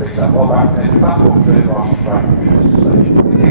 picked up by back then, platform 2 Russell Station.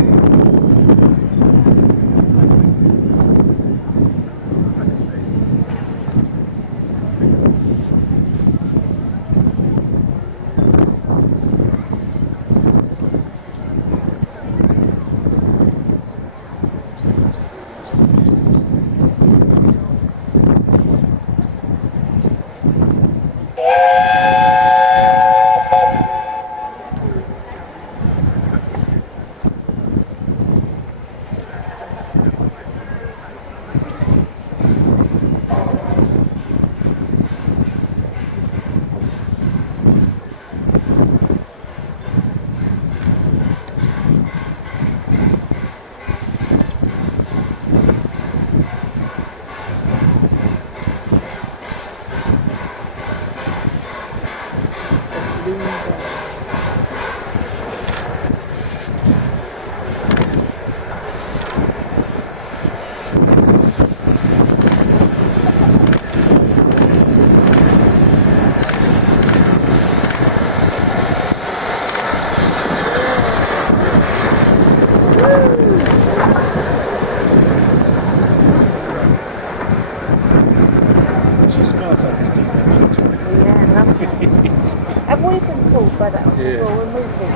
And we can talk by that Yeah. when we talk.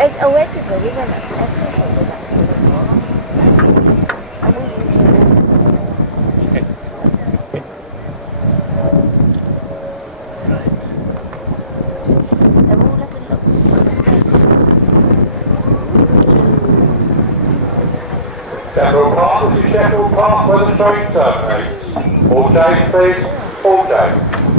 It's allegedly, isn't it? Sheffield Park, this is Sheffield Park where the train terminates. All day please, all day.